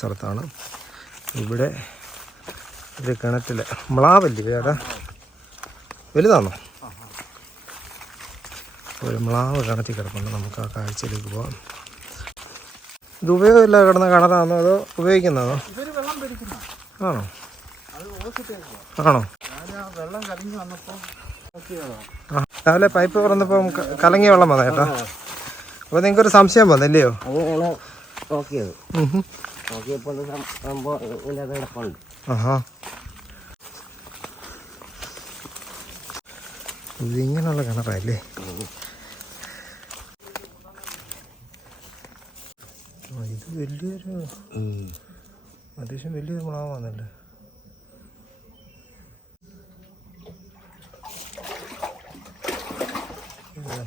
സ്ഥലത്താണ് ഇവിടെ ഒരു കിണറ്റിൽ മ്ലാവല്ലേ ചേട്ടാ വലുതാണോ? ഒരു മ്ലാവ് കിണറ്റി കിടപ്പുണ്ട്. നമുക്ക് ആ കാഴ്ചയിലേക്ക് പോകാം ഇത് ഉപയോഗമില്ല കിടന്ന കിണറാണോ അതോ ഉപയോഗിക്കുന്നതോ ആണോ? ആണോ? രാവിലെ പൈപ്പ് തുറന്നപ്പം കലങ്ങിയ വെള്ളം വന്നേട്ടാ അപ്പൊ അപ്പോൾ നിങ്ങൾക്കൊരു സംശയം വന്നല്ലയോ? ഓക്കെ. നോക്കിയപ്പോൾ സംഭവം കിടപ്പുണ്ട്. ആഹാ. ഇതിങ്ങനെയുള്ള കിണറല്ലേ ഇത് വലിയൊരു അത്യാവശ്യം വലിയൊരു മുളകാന്നല്ലേ ഉം.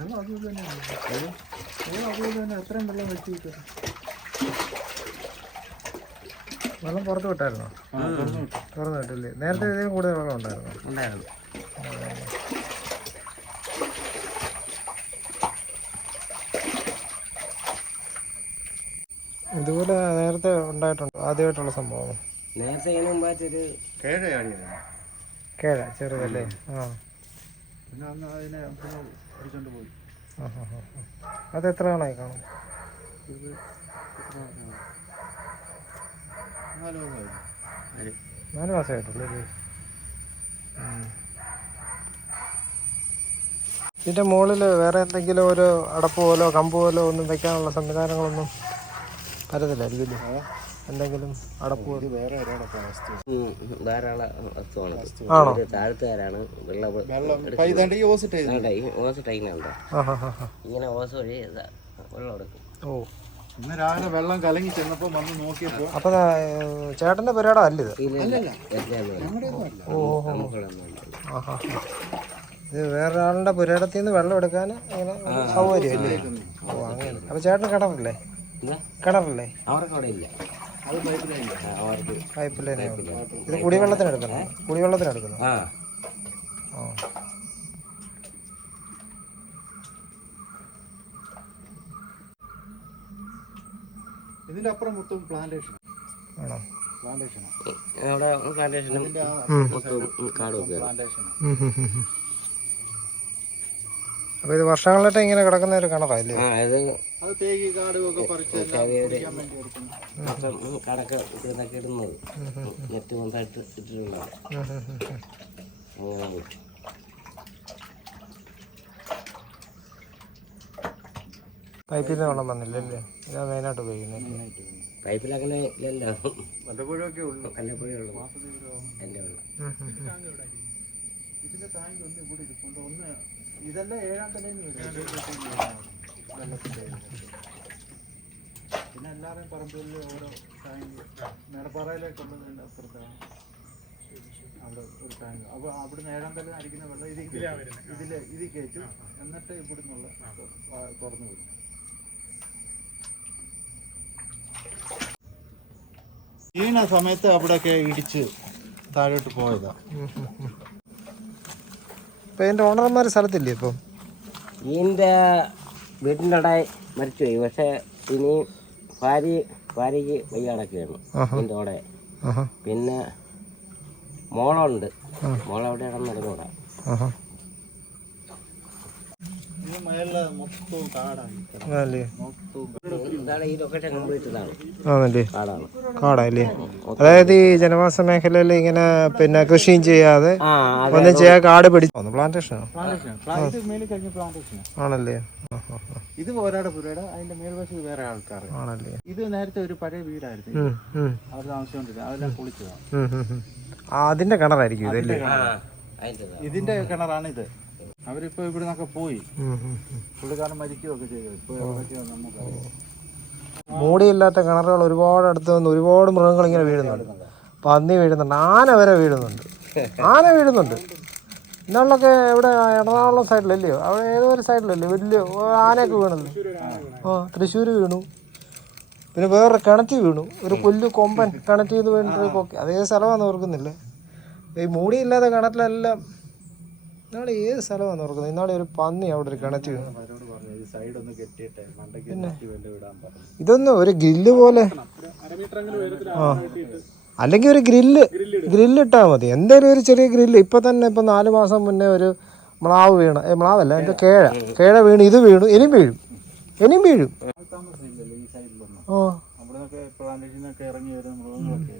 വെള്ളം അതുപോലെ തന്നെയാണ് വെള്ളം അതുപോലെ തന്നെ? എത്രയും വെള്ളം വെച്ച് കിട്ടും. വെള്ളം പുറത്ത് വിട്ടായിരുന്നോ? തുറന്നു വിട്ടില്ലേ? നേരത്തെ ഇതിന് കൂടുതൽ വെള്ളം ഉണ്ടായിരുന്നു. ഉണ്ടായിരുന്നു. ഇതുപോലെ നേരത്തെ ഉണ്ടായിട്ടുണ്ട് ആദ്യമായിട്ടുള്ള സംഭവം. നേരത്തെ ഇതിന് മുമ്പായിട്ടൊരു കേഴയാടിയാണ് കേഴ ചെറുതല്ലേ? ആ. പിന്നെ അതിനെ അടിച്ചോണ്ട് പോയി. അത് എത്ര ആളായി കാണും ഇത് നാല് മാസമായി നാല് മാസമായിട്ടുള്ളൂ ഇതിന്റെ ഇതിന്റെ മുകളിൽ വേറെ എന്തെങ്കിലും ഒരു അടപ്പ് പോലോ കമ്പ് പോലോ ഒന്നും വെക്കാനുള്ള സംവിധാനങ്ങളൊന്നും പറ്റത്തില്ലായിരിക്കും? എന്തെങ്കിലും അടപ്പ് വേറെ ധാരാളം വസ്തുവാണ് ആണോ? താഴത്തുകാരാണ്. വെള്ളം ഓസ് ടൈനുണ്ട് ഇങ്ങനെ ഓസ് വഴി വെള്ളം എടുക്കും. ഓ. ഇന്ന് രാവിലെ വെള്ളം കലങ്ങി ചെന്നപ്പോ വന്ന് നോക്കിയപ്പോ അപ്പൊ ചേട്ടന്റെ പരിപാടി അല്ല ഇത്? വേറൊരാളുടെ പുരയിടത്തിൽ നിന്ന് വെള്ളം എടുക്കാൻ അങ്ങനെ സൗകര്യം അല്ലേ? ഓ അങ്ങനെ. അപ്പോൾ ചേട്ടന് കിണറില്ലേ? കിണറില്ലേ? അവർക്ക് അവിടെ ഇല്ല. പൈപ്പ് ലൈനേ ഉള്ളൂ ഇത് കുടിവെള്ളത്തിന് എടുക്കണം? കുടിവെള്ളത്തിന് എടുക്കണം? ആ. ഇതിന്റെ അപ്പുറം മൊത്തം പ്ലാന്റേഷൻ ആണോ? പ്ലാന്റേഷൻ അവിടെ മൊത്തം കാടുമൊക്കെ പ്ലാന്റേഷൻ അപ്പോൾ ഇത് വർഷങ്ങളായിട്ട് ഇങ്ങനെ കിടക്കുന്ന ഒരു കിണറല്ലേ കടക്ക് ഇതൊക്കെ ഇടുന്നത്. നെറ്റ് ഇട്ടിട്ടുള്ളത്. പൈപ്പിൽ നിന്ന് വെള്ളം വന്നില്ലല്ലേ? ഇതാ മെയിനായിട്ട് ഉപയോഗിക്കുന്നത്. പൈപ്പിൽ അങ്ങനെ ഇല്ലല്ലോ. വല്ലപ്പോഴൊക്കെ ഉള്ളു. വല്ലപ്പോഴേ ഉള്ളൂ. എന്റെ വെള്ളം ഇവിടെ ഇതെല്ലാം ഏഴാം തലേന്ന് വരും പിന്നെ എല്ലാവരും പറമ്പുകളിൽ ഓരോ ടാങ്ക്. മേടപ്പാറയിലേക്കുള്ളതിന്റെ അപ്പുറത്താണ്. അവിടെ ഒരു ടാങ്ക്. അപ്പോൾ അവിടുന്ന് ഏഴാം തലേന്ന് അടിക്കുന്ന വെള്ളം ഇതിൽ ഇതിൽ ഇതിൽ കയറ്റും എന്നിട്ട് ഇവിടുന്നുള്ള നിന്നുള്ള തുറന്നു വിടും വീണ സമയത്ത് അവിടെയൊക്കെ ഇടിച്ച് താഴോട്ട് പോയതാ. ഇപ്പം എന്റെ ഓണർമാർ സ്ഥലത്തില്ലേ ഇപ്പം? എന്റെ വീട്ടിന്റെ അവിടെ മരിച്ചുപോയി പക്ഷേ ഇനി ഭാര്യ ഭാര്യയ്ക്ക് വയ്യാടൊക്കെയാണ് എന്റെ അവിടെ. പിന്നെ മോളുണ്ട്. മോളെവിടെയാണെന്ന് നടന്നൂടാ ആഹാ ഈ മേളിൽ മൊത്തവും കാടാണ് ആണല്ലേ മൊത്തവും ഇതാണ് ഈ ലൊക്കേഷൻ കംപ്ലീറ്റ് ഇതാണ് ആണല്ലേ കാടാണ് കാടല്ലേ അതായത് ഈ ജനവാസ മേഖലയിൽ ഇങ്ങനെ പിന്നെ കൃഷിയും ചെയ്യാതെ ഒന്നും ചെയ്യാൻ കാട് പിടിച്ചു ഒന്ന് പ്ലാന്റേഷനോ പ്ലാന്റേഷൻ ആണല്ലേ. ഇത് ഒരാടെ പുരയുടെ അതിന്റെ മേൽവശത്ത് വേറെ ആൾക്കാർ ആണല്ലേ? ഇത് നേരത്തെ ഒരു പഴയ വീടായിരുന്നു. അവർ താമസിച്ചോണ്ടിരുന്നത്. അതെല്ലാം പൊളിച്ചതാണ്. അതിന്റെ കിണറായിരിക്കും ഇതല്ലേ ഇതിന്റെ കിണറാണ് ഇത്. അവരിപ്പോ ഇവിടെ നിന്നൊക്കെ പോയി. പുള്ളിക്കാരൻ മരിക്കുകയൊക്കെ ചെയ്തു. ഇപ്പൊ എവിടെയൊക്കെയോ മൂടിയില്ലാത്ത കിണറുകൾ ഒരുപാട് അടുത്ത് നിന്ന് ഒരുപാട് മൃഗങ്ങൾ ഇങ്ങനെ വീഴുന്നുണ്ട്. പന്നി വീഴുന്നുണ്ട്. ആന വരെ വീഴുന്നുണ്ട്. ആന വീഴുന്നുണ്ട്. ഇന്നുള്ളൊക്കെ ഇവിടെ എറണാകുളം സൈഡിലല്ലയോ അവിടെ ഏതോ ഒരു സൈഡിലല്ലേ? വലിയ ആനയൊക്കെ വീണല്ലോ ആ തൃശ്ശൂർ വീണു. പിന്നെ വേറൊരു കിണറ്റി വീണു. ഒരു പുല്ല് കൊമ്പൻ കിണറ്റി ഇത് വീണിട്ട് അതേ സ്ഥലമാണെന്ന് ഓർക്കുന്നില്ലേ? ഈ മൂടിയില്ലാത്ത കിണറ്റിലെല്ലാം ഇന്നാളെ ഏത് സ്ഥലമാണ് ഓർക്കുന്നത് ഇന്നാളെ ഒരു പന്നി അവിടെ ഒരു കിണറ്റി ഇതൊന്നും ഒരു ഗ്രില്ല് പോലെ. ആ. അല്ലെങ്കിൽ ഒരു ഗ്രില്ല് ഗ്രില്ല് ഇട്ടാൽ മതി. എന്തായാലും ഒരു ചെറിയ ഗ്രില്ല്. ഇപ്പൊ തന്നെ ഇപ്പൊ നാല് മാസം മുന്നേ ഒരു മ്ലാവ് വീണ മ്ലാവല്ല എന്റെ കേഴ. കേഴ വീണ് ഇത് വീണു ഇനിയും വീഴും. ഇനിയും വീഴും. ഓ ഇറങ്ങി വരുന്ന മൃഗങ്ങളൊക്കെ അല്ലേ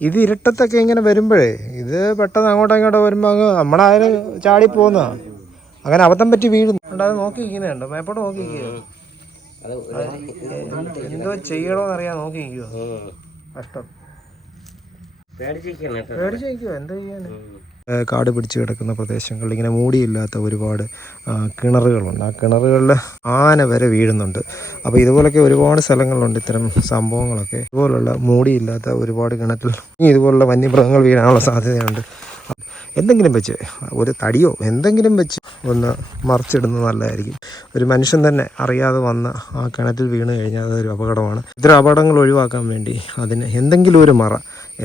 ഇത് ഇരുട്ടത്തൊക്കെ ഇങ്ങനെ വരുമ്പോഴേ ഇത് പെട്ടെന്ന് അങ്ങോട്ടോ ഇങ്ങോട്ടോ വരുമ്പോൾ അങ്ങ് നമ്മളായാലും ചാടി പോകുന്ന അങ്ങനെ അബദ്ധം പറ്റി വീഴുന്നു. അത് നോക്കിയിരിക്കുന്നുണ്ട്. മേപ്പോട്ട് നോക്കിയിരിക്കുക എന്തോ ചെയ്യണോന്ന് അറിയാൻ നോക്കിയിരിക്കുക. കഷ്ടം. പേടിച്ചിരിക്കുക എന്താ ചെയ്യാൻ ഉം. കാട് പിടിച്ച് കിടക്കുന്ന പ്രദേശങ്ങളിൽ ഇങ്ങനെ മൂടിയില്ലാത്ത ഒരുപാട് കിണറുകളുണ്ട്. ആ കിണറുകളിൽ ആന വരെ വീഴുന്നുണ്ട്. അപ്പോൾ ഇതുപോലൊക്കെ ഒരുപാട് സ്ഥലങ്ങളുണ്ട് ഇത്തരം സംഭവങ്ങളൊക്കെ. ഇതുപോലുള്ള മൂടിയില്ലാത്ത ഒരുപാട് കിണറ്റിൽ ഇതുപോലുള്ള വന്യമൃഗങ്ങൾ വീഴാനുള്ള സാധ്യതയുണ്ട്. എന്തെങ്കിലും വെച്ച് ഒരു തടിയോ എന്തെങ്കിലും വെച്ച് ഒന്ന് മറിച്ചിടുന്നത് നല്ലതായിരിക്കും. ഒരു മനുഷ്യൻ തന്നെ അറിയാതെ വന്ന് ആ കിണറ്റിൽ വീണ് കഴിഞ്ഞാൽ അതൊരു അപകടമാണ്. ഇത്തരം അപകടങ്ങൾ ഒഴിവാക്കാൻ വേണ്ടി അതിന് എന്തെങ്കിലും ഒരു മറ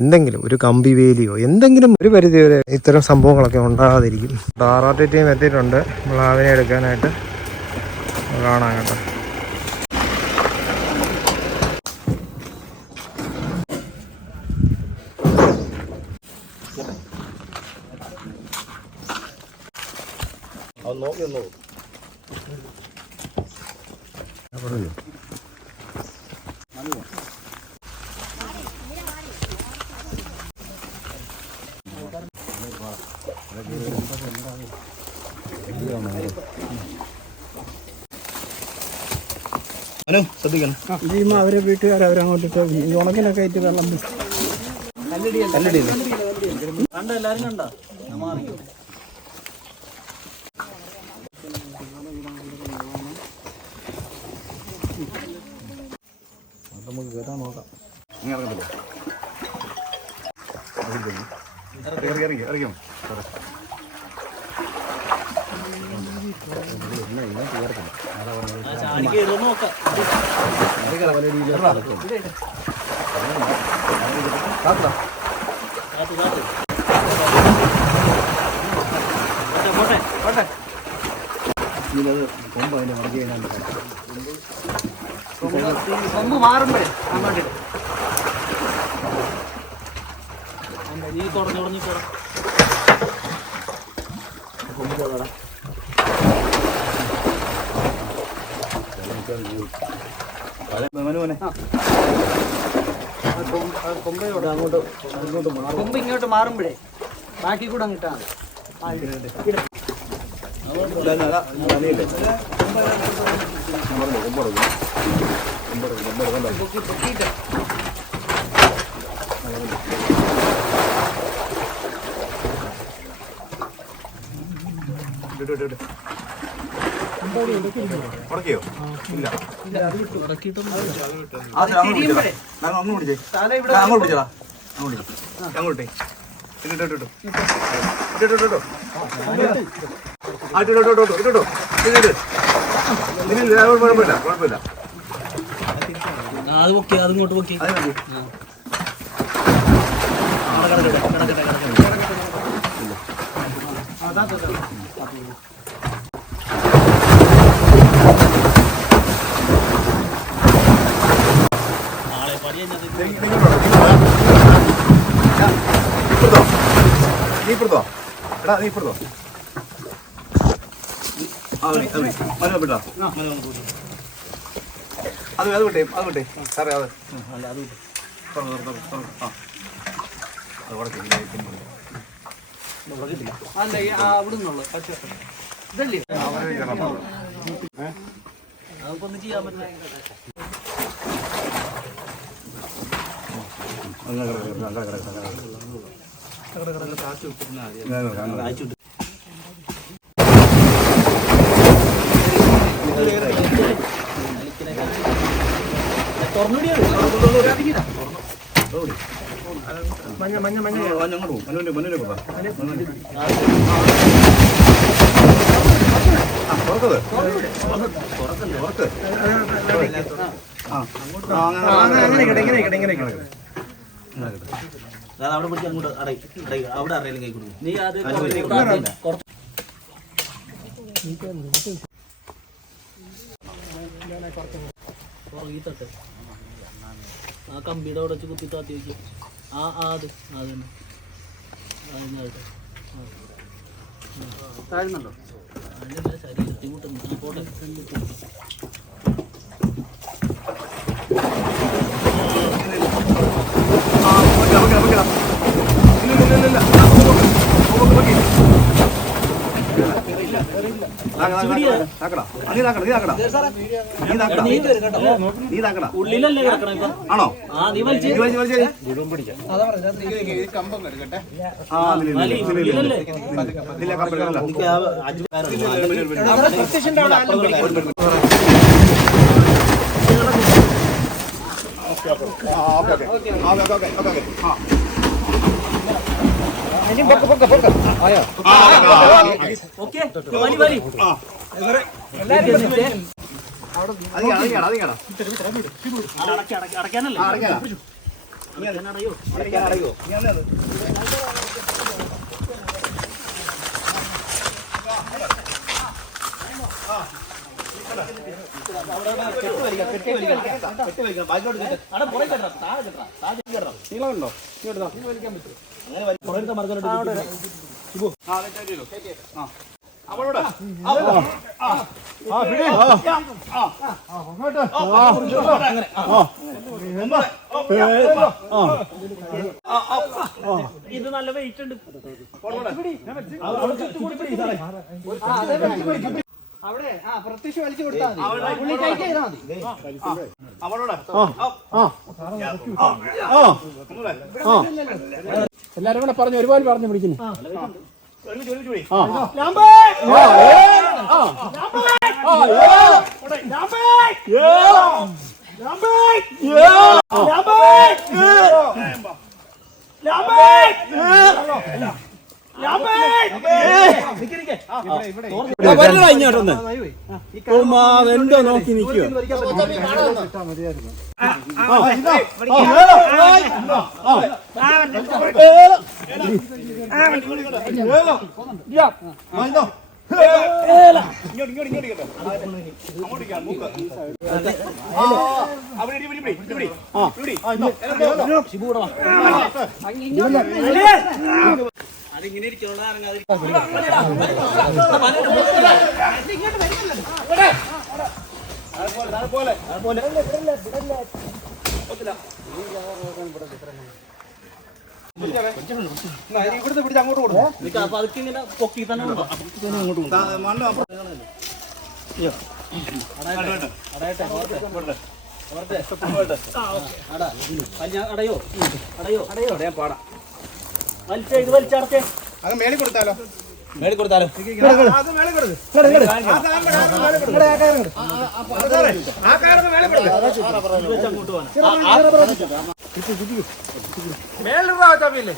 എന്തെങ്കിലും ഒരു കമ്പി വേലിയോ എന്തെങ്കിലും ഒരു പരിധി വരെ ഇത്തരം സംഭവങ്ങളൊക്കെ ഉണ്ടാകാതിരിക്കും. ആർ ടി എത്തിയിട്ടുണ്ട്. നമ്മൾ അതിനെ എടുക്കാനായിട്ട് കാണാം കേട്ടോ. അവരെ വീട്ടുകാർ അവരങ്ങോട്ട് ഉണക്കിനൊക്കെ ആയിട്ട് വെള്ളം കണ്ട കണ്ടോ? കണ്ട നമുക്ക് കേട്ടാ നോക്കാം കൊമ്പ് മാറുമ്പോഴേ അങ്ങോട്ട് നീ തുറന്നു തുറഞ്ഞു കൊമ്പ് ഇങ്ങോട്ട് മാറുമ്പോഴേ ബാക്കി കൂടെ അങ്ങിട്ടാ അത് മാറും അത് ഇങ്ങോട്ട് പൊക്കി നീ ഇപ്പുറത്തോ എടാ നീ ഇപ്പുറത്തോ ആ വിളി അത് വിളി മനോ വിട്ടോ അത് അത് വിട്ടേ അത് വിട്ടേ സാറേ അത് തുറന്നു തുറന്നു തുറന്നു ആ അത് അവിടെ ചെല്ലുന്നു. അല്ല ഈ ആ അവിടെ നിന്നുള്ളത് പക്ഷേ ഇതല്ലേ? അവരെ ചെല്ലണം. നമുക്കൊന്നും ചെയ്യാൻ പറ്റില്ല അങ്ങനെ കിടക്ക്, അങ്ങനെ കിടക്ക്, ചെയ്യാൻ പറ്റില്ല അങ്ങനെ കിടക്ക്, അങ്ങനെ കിടക്ക്. മഞ്ഞ മഞ്ഞ മഞ്ഞ മഞ്ഞ അങ്ങോട്ട് പോകും കൊടുക്കാം ആ തുറക്കത് തുറക്ക് ആ ആ, അങ്ങനെ ഇങ്ങനെ ഇങ്ങനെ ഇങ്ങനെ ഇങ്ങനെ ഇങ്ങനെ അവിടെ പിടിച്ച് അങ്ങോട്ട് അടയി അടയി അവിടെ അറിയാലും കൈ കൊടുക്കും. നീ അത് പുറകീത്തട്ടെ ആ കമ്പിയുടെ അവിടെ വെച്ച് കുത്തി താത്തി വെച്ചു ആ ആ അത്. അത് തന്നെ. അതിനായിട്ട് താഴ്ന്നുണ്ടോ? അതിന്റെ ശരീരത്തിൽ കൂട്ടുന്നു പോട്ടെ ആ വെക്കാം വെക്കാം വെക്കാം ഇല്ല ഇല്ല ഇല്ല ഇല്ല ആ, പോക്ക്, പോക്ക്, പോക്ക്. നാക്ക, നാക്ക, നാക്ക, നാക്കടാ. ആ, നീ നാക്കടാ, നീ നാക്കടാ. നീ നാക്കടാ. നീ നാക്കടാ. ഉള്ളിലല്ലേ കിടക്കണം ഇപ്പൊ ആണോ ആ നീ വലിച്ച് നീ വലിച്ച് വലിച്ച് ആ ഇല്ല, ഇല്ല, ഇല്ല, ഇല്ല, ഇല്ല, ഇല്ല. ഇല്ല കപ്പലില്ല എനിക്ക് ആ അജുകാരുണ്ട് ആ ഓക്കെ ഓക്കെ ആ ഓക്കെ ഓക്കെ ഓക്കെ ഓക്കെ ആ ആ, ആ, ആ, ആ. ഓക്കെ വലി വലി അടയ്ക്കാനല്ലേ ആ, അടയ്ക്കാനാ. അറിയോ അടയ്ക്കാൻ അറിയോ? നീ അല്ലേ അത്? അവിടെ പുറകെ കെട്ടണം താഴെ കെട്ടണം താഴെ കെട്ടണം നീളമുണ്ടോ? നീ എടുത്തോ. അങ്ങനെ വലി പുറകത്തെ ഇത് നല്ല വെയിറ്റ് ഉണ്ട് അവിടെ ആ പ്രത്യക്ഷ വലിച്ചു കൊടുത്താൽ മതി. പുള്ളി കൈ ചെയ്താൽ മതി. എല്ലാരും കൂടെ പറഞ്ഞു ഒരുപാട് പറഞ്ഞു പിടിക്കുന്നു ഒരുമിച്ച്, പിടി. എന്തോ നോക്കി നിൽക്കുക അങ്ങോട്ട്. അതിങ്ങനെ പിടിച്ച് അങ്ങോട്ട് കൊടുക്കും നിൽക്കാം അപ്പൊ അതൊക്കെ ഇങ്ങനെ പൊക്കി തന്നെ കൊണ്ടോ ദാ, മണ്ണ് അപ്പുറം. അടയട്ടെ പോരട്ടെ. അട. വലിയ അടയോ അടയോ അടയോ അടയാ പാടാം വലിച്ച ഇത് വലിച്ചടച്ചേ അങ്ങ് മേളിൽ കൊടുത്താലോ മേടി കൊടുത്താലോ അത് മേളിൽ കൊടുക്ക്. ആ സാധനം മേളിൽ കൊടുക്ക്. ആ രണ്ട് ആ കാറിന് മേളിൽ കൊടുക്ക്. വെച്ച് അങ്ങോട്ട് പോകാൻ മേളിലുള്ള ചാപ്പിയില്ലേ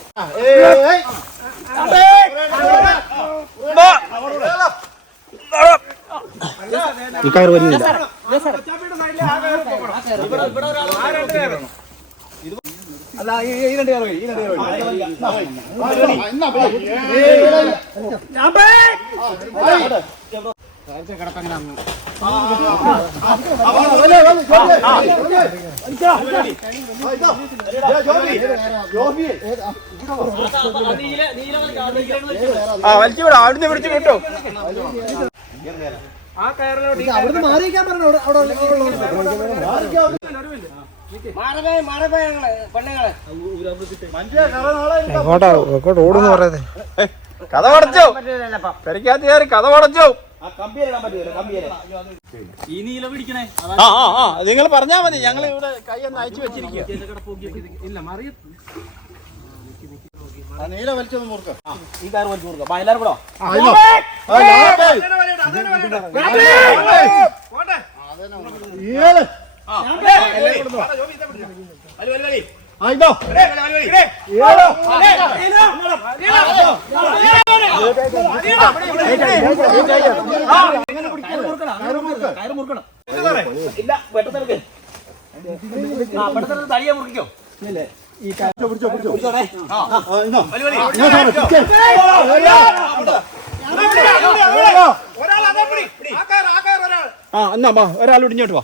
അല്ല ഈ ഈ രണ്ട് കയറി ഈ രണ്ട് കയറി നീല നീല കളി ആ കയറിലോട്ട് വിടാം അവിടുന്ന് പിടിച്ചു വിട്ടു എങ്ങോട്ടാ? എങ്ങോട്ട് ഓടുന്നു പറയുന്നത് കഥ പടച്ചോ? പെരക്കകത്ത് കയറി കഥ പടച്ചോ? നിങ്ങൾ പറഞ്ഞാ മതി. ഞങ്ങൾ ഇവിടെ കൈ ഒന്ന് അയച്ചു വെച്ചിരിക്കുക നീല വലിച്ചൊന്ന് മുറുക്ക ഈ കാർ വലിച്ചു കൊടുക്കാം എല്ലാരും കൂടെ ഇല്ല പെട്ടെന്ന് എടുക്ക്. ആ എന്നാ ഒരാൾ ഇടിഞ്ഞോട്ട് വാ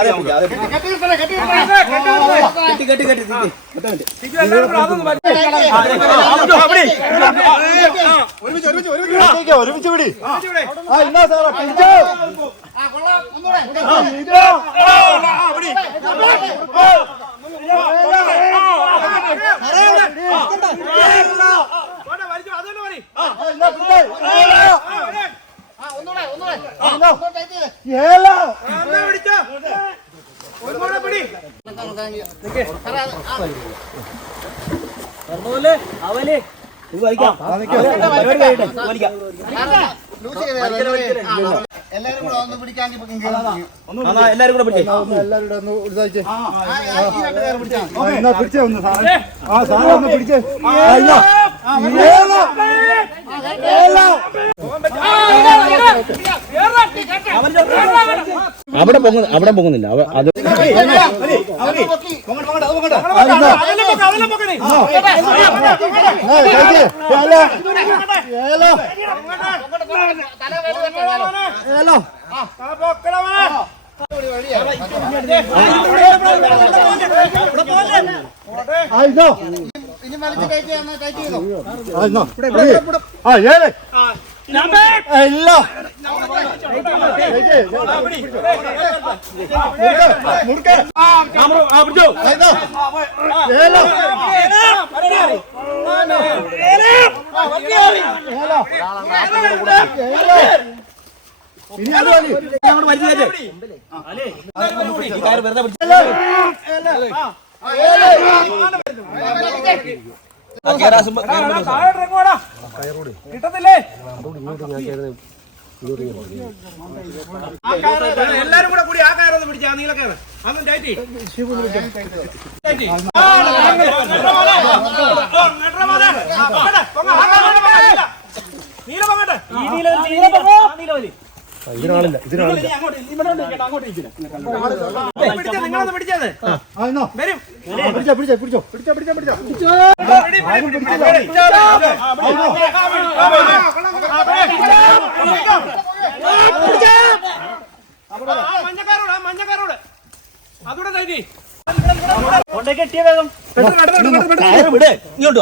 എന്നാ വിടി ആ വലിക്കാം പരിപാടി കഴിയട്ടെ, എല്ലാരും കൂടെ ഒന്ന് പിടിക്കാൻ എല്ലാരും കൂടെ പിടിച്ചേ പിടിച്ചേ ആ ഒന്ന് പിടിച്ചേ. അവിടെ പൊങ്ങുന്ന അവിടെ പൊങ്ങുന്നില്ല അത് ആ, കഴിക്ക്. ഏലോ. ഏലോ. ഏലോ. ആ, ചെയ്തോ ആ, ഏലോ. ഇനി അത് മതി. ഈ കാര്യം വെറുതെ പിടിച്ചു എല്ലാരും കൂടെ കൂടി ആ കയറൊന്ന് പിടിച്ചാ നീലക്കയറ് അതൊന്നും ടൈറ്റ് നീല പൊങ്ങട്ടെ ഈ നീല വലി, നീല വലി, ആ നീല വലി. ഇതിനാളില്ല ഇതിനാളില്ല അങ്ങോട്ട് ഇവിടെ ഉണ്ട് കേട്ടോ, അങ്ങോട്ട് ഇരിക്കുന്നു. പിടിച്ചേ, നിങ്ങളൊന്ന് പിടിച്ചത്. വരും പിടിച്ചോ പിടിച്ചോ പിടിച്ചോ പിടിച്ചോ പിടിച്ചോ പിടിച്ചോ മഞ്ഞക്കാരോട് മഞ്ഞക്കാരോട് അതൂടെ തൈരി കൊണ്ടേ കെട്ടിയ വേഗം ഇങ്ങോട്ട്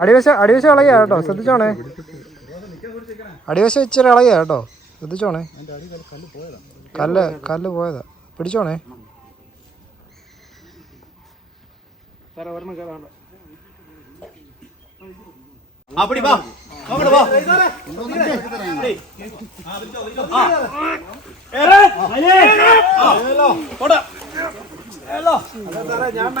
അടിവശ അടിവശ കെട്ടി ഇളകിയ കേട്ടോ ശ്രദ്ധിച്ചോണേ. അടിവശ ഇച്ചിരി ഇളകിയ കേട്ടോ ശ്രദ്ധിച്ചോണേ. കല്ല് കല്ല് പോയതാ പിടിച്ചോണേ. സാറേ ഒരെണ്ണം കേടാണ്ടോ அப்படி வா அவங்கள வா ഞാൻ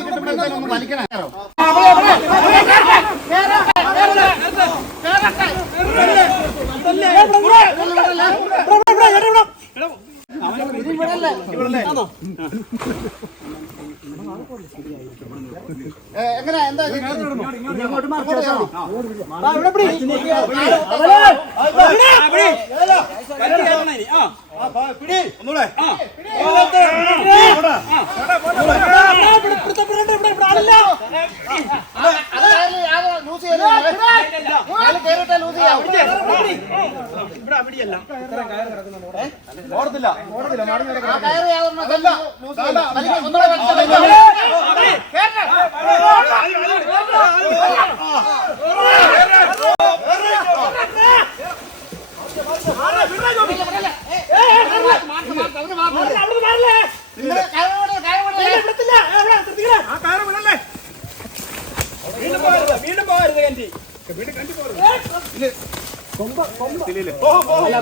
കിട്ടുമ്പോഴത്തേനും ഒന്ന് ഇങ്ങോട്ട് ഏ, എങ്ങനെ എന്താ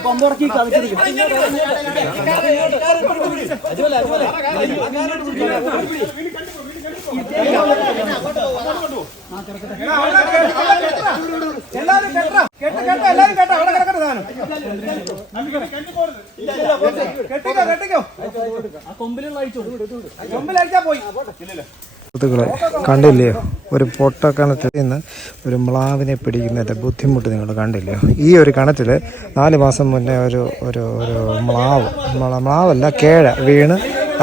പമ്പിറക്കി കവിച്ചെടുക്കും എല്ലാരും കേട്ടോ കേട്ടോ കേട്ടോ കേട്ടോ അവിടെ കൊമ്പിലുള്ള അഴിച്ചു കൊമ്പിലഴിച്ചാ പോയി ഇല്ലല്ലോ സുഹൃത്തുക്കളെ കണ്ടില്ലയോ ഒരു പൊട്ടക്കണത്തിൽ നിന്ന് ഒരു മ്ലാവിനെ പിടിക്കുന്നതിന്റെ ബുദ്ധിമുട്ട് നിങ്ങൾ കണ്ടില്ലയോ ഈ ഒരു കിണറ്റിൽ നാല് മാസം മുന്നേ ഒരു ഒരു ഒരു മ്ലാവ് മ്ലാവല്ല കേഴ വീണ്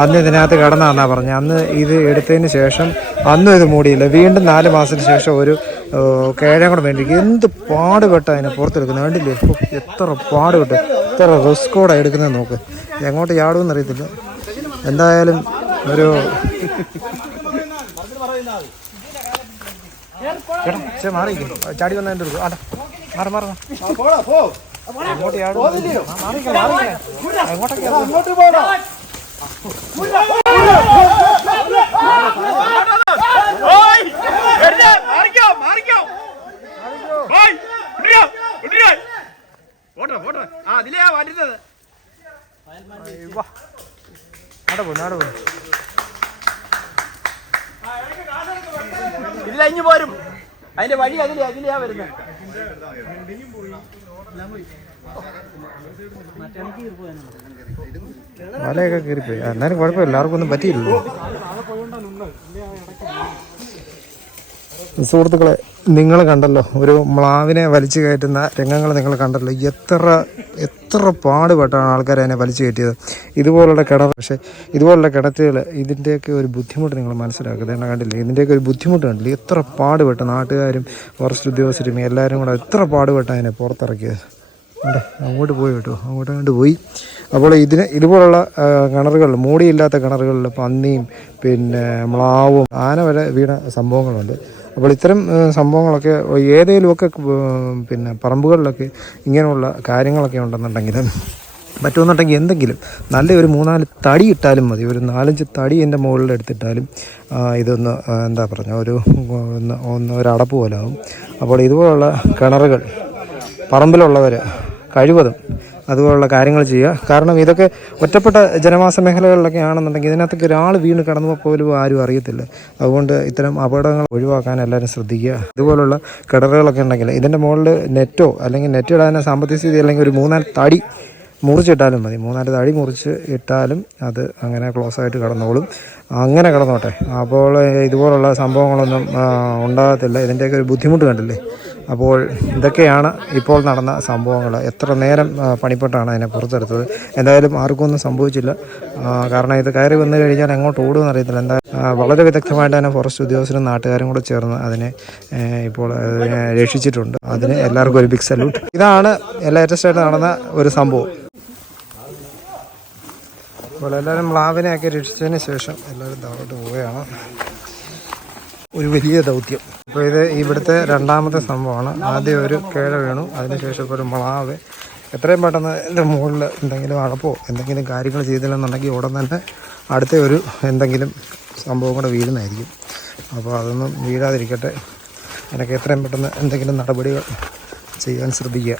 അന്ന് ഇതിനകത്ത് കിടന്നാന്നാ പറഞ്ഞത് അന്ന് ഇത് എടുത്തതിന് ശേഷം അന്നും ഇത് മൂടിയില്ല. വീണ്ടും നാല് മാസത്തിന് ശേഷം ഒരു കേഴം കൂടെ വേണ്ടി എന്ത് പാടുപെട്ട അതിനെ പുറത്തെടുക്കുന്നത്? കണ്ടില്ലേ? എത്ര പാടുപെട്ട് എത്ര റിസ്കോടെ എടുക്കുന്നത് നോക്ക്. എങ്ങോട്ട് ചാടുമെന്നറിയത്തില്ല എന്തായാലും ഒരു ചേട്ടാ ചേ മാറിയിരിക്കും ചാടി വന്നതിന്റെ എടുക്കും ആട്ടെ മാറി അങ്ങോട്ട് ആ? അങ്ങോട്ട് മാറിക്കോ മാറിക്കോ. അതിലെയാ വരുന്നത് പോയി പോയി. ഇല്ല ഇഞ്ഞു പോരും. അതിന്റെ വഴി അതിലെ അതിലെയാ വരുന്നത് വലയൊക്കെ കീറിപ്പോയി. എന്നാലും കുഴപ്പമില്ല. എല്ലാവർക്കും ഒന്നും പറ്റിയില്ലല്ലോ. സുഹൃത്തുക്കളെ നിങ്ങൾ കണ്ടല്ലോ ഒരു മ്ലാവിനെ വലിച്ചു കയറ്റുന്ന രംഗങ്ങൾ നിങ്ങൾ കണ്ടല്ലോ. എത്ര എത്ര പാടുപെട്ടാണ് ആൾക്കാർ അതിനെ വലിച്ചു കയറ്റിയത്. ഇതുപോലുള്ള കിണർ പക്ഷേ ഇതുപോലുള്ള കിണറ്റുകൾ ഇതിന്റെയൊക്കെ ഒരു ബുദ്ധിമുട്ട് നിങ്ങൾ മനസ്സിലാക്കുക. എന്നെ കണ്ടില്ലേ? ഇതിന്റെയൊക്കെ ഒരു ബുദ്ധിമുട്ട് കണ്ടില്ലേ? എത്ര പാടുപെട്ട് നാട്ടുകാരും ഫോറസ്റ്റ് ഉദ്യോഗസ്ഥരും എല്ലാവരും കൂടെ എത്ര പാടുപെട്ട് അതിനെ പുറത്തിറക്കിയത്? ഉണ്ട് അങ്ങോട്ട് പോയി കേട്ടോ. അങ്ങോട്ട് അങ്ങോട്ട് പോയി. അപ്പോൾ ഇതിന് ഇതുപോലുള്ള കിണറുകളിൽ മൂടിയില്ലാത്ത കിണറുകളിൽ പന്നിയും പിന്നെ മ്ലാവും ആന വരെ വീണ സംഭവങ്ങളുണ്ട്. അപ്പോൾ ഇത്തരം സംഭവങ്ങളൊക്കെ ഏതെങ്കിലുമൊക്കെ പിന്നെ പറമ്പുകളിലൊക്കെ ഇങ്ങനെയുള്ള കാര്യങ്ങളൊക്കെ ഉണ്ടെന്നുണ്ടെങ്കിൽ പറ്റുമെന്നുണ്ടെങ്കിൽ എന്തെങ്കിലും നല്ല ഒരു മൂന്നാൽ തടി ഇട്ടാലും മതി. ഒരു നാലഞ്ച് തടി എന്റെ മുകളിൽ എടുത്തിട്ടാലും ഇതൊന്ന് എന്താ പറഞ്ഞ ഒരു ഒന്ന് ഒന്ന് ഒരു അടപ്പ് പോലെ ആവും. അപ്പോൾ ഇതുപോലുള്ള കിണറുകൾ പറമ്പിലുള്ളവർ കഴിവതും അതുപോലുള്ള കാര്യങ്ങൾ ചെയ്യുക. കാരണം ഇതൊക്കെ ഒറ്റപ്പെട്ട ജനവാസ മേഖലകളിലൊക്കെ ആണെന്നുണ്ടെങ്കിൽ ഇതിനകത്തൊക്കെ ഒരാൾ വീണ് കടന്നു പോലും ആരും അറിയത്തില്ല. അതുകൊണ്ട് ഇത്തരം അപകടങ്ങൾ ഒഴിവാക്കാൻ എല്ലാവരും ശ്രദ്ധിക്കുക. ഇതുപോലുള്ള കിടറുകളൊക്കെ ഉണ്ടെങ്കിൽ ഇതിന്റെ മുകളിൽ നെറ്റോ അല്ലെങ്കിൽ നെറ്റ് ഇടാൻ സാമ്പത്തിക സ്ഥിതി അല്ലെങ്കിൽ ഒരു മൂന്നാൽ തടി മുറിച്ചിട്ടാലും മതി. മൂന്നാൽ തടി മുറിച്ച് ഇട്ടാലും അത് അങ്ങനെ ക്ലോസ് ആയിട്ട് കിടന്നോളും. അങ്ങനെ കിടന്നോട്ടെ. അപ്പോൾ ഇതുപോലുള്ള സംഭവങ്ങളൊന്നും ഉണ്ടാകത്തില്ല. ഇതിന്റെയൊക്കെ ഒരു ബുദ്ധിമുട്ട് കണ്ടില്ലേ? അപ്പോൾ ഇതൊക്കെയാണ് ഇപ്പോൾ നടന്ന സംഭവങ്ങൾ. എത്ര നേരം പണിപ്പെട്ടാണ് അതിനെ പുറത്തെടുത്തത്? എന്തായാലും ആർക്കും ഒന്നും സംഭവിച്ചില്ല കാരണം ഇത് കയറി വന്നു കഴിഞ്ഞാൽ എങ്ങോട്ട് ഓടുമെന്ന് അറിയത്തില്ല. എന്താ വളരെ വിദഗ്ധമായിട്ട് തന്നെ ഫോറസ്റ്റ് ഉദ്യോഗസ്ഥരും നാട്ടുകാരും കൂടെ ചേർന്ന് അതിനെ ഇപ്പോൾ അതിനെ രക്ഷിച്ചിട്ടുണ്ട്. അതിന് എല്ലാവർക്കും ഒരു ബിഗ് സല്യൂട്ട് ഇതാണ് ലേറ്റസ്റ്റ് ആയിട്ട് നടന്ന ഒരു സംഭവം. അപ്പോൾ എല്ലാവരും മ്ലാവിനെയൊക്കെ രക്ഷിച്ചതിന് ശേഷം എല്ലാവരും താഴോട്ട് പോവുകയാണ്. ഒരു വലിയ ദൗത്യം. അപ്പോൾ ഇത് ഇവിടുത്തെ രണ്ടാമത്തെ സംഭവമാണ്. ആദ്യം ഒരു കേഴ വീണു. അതിനുശേഷം ഇപ്പോൾ ഒരു മളാവ് എത്രയും പെട്ടെന്ന് എന്റെ മുകളിൽ എന്തെങ്കിലും അടപ്പോ എന്തെങ്കിലും കാര്യങ്ങൾ ചെയ്തില്ലെന്നുണ്ടെങ്കിൽ ഉടൻ തന്നെ അടുത്ത ഒരു എന്തെങ്കിലും സംഭവം കൂടെ വീഴുന്നതായിരിക്കും. അപ്പോൾ അതൊന്നും വീഴാതിരിക്കട്ടെ. എനിക്ക് എത്രയും പെട്ടെന്ന് എന്തെങ്കിലും നടപടികൾ ചെയ്യാൻ ശ്രദ്ധിക്കുക.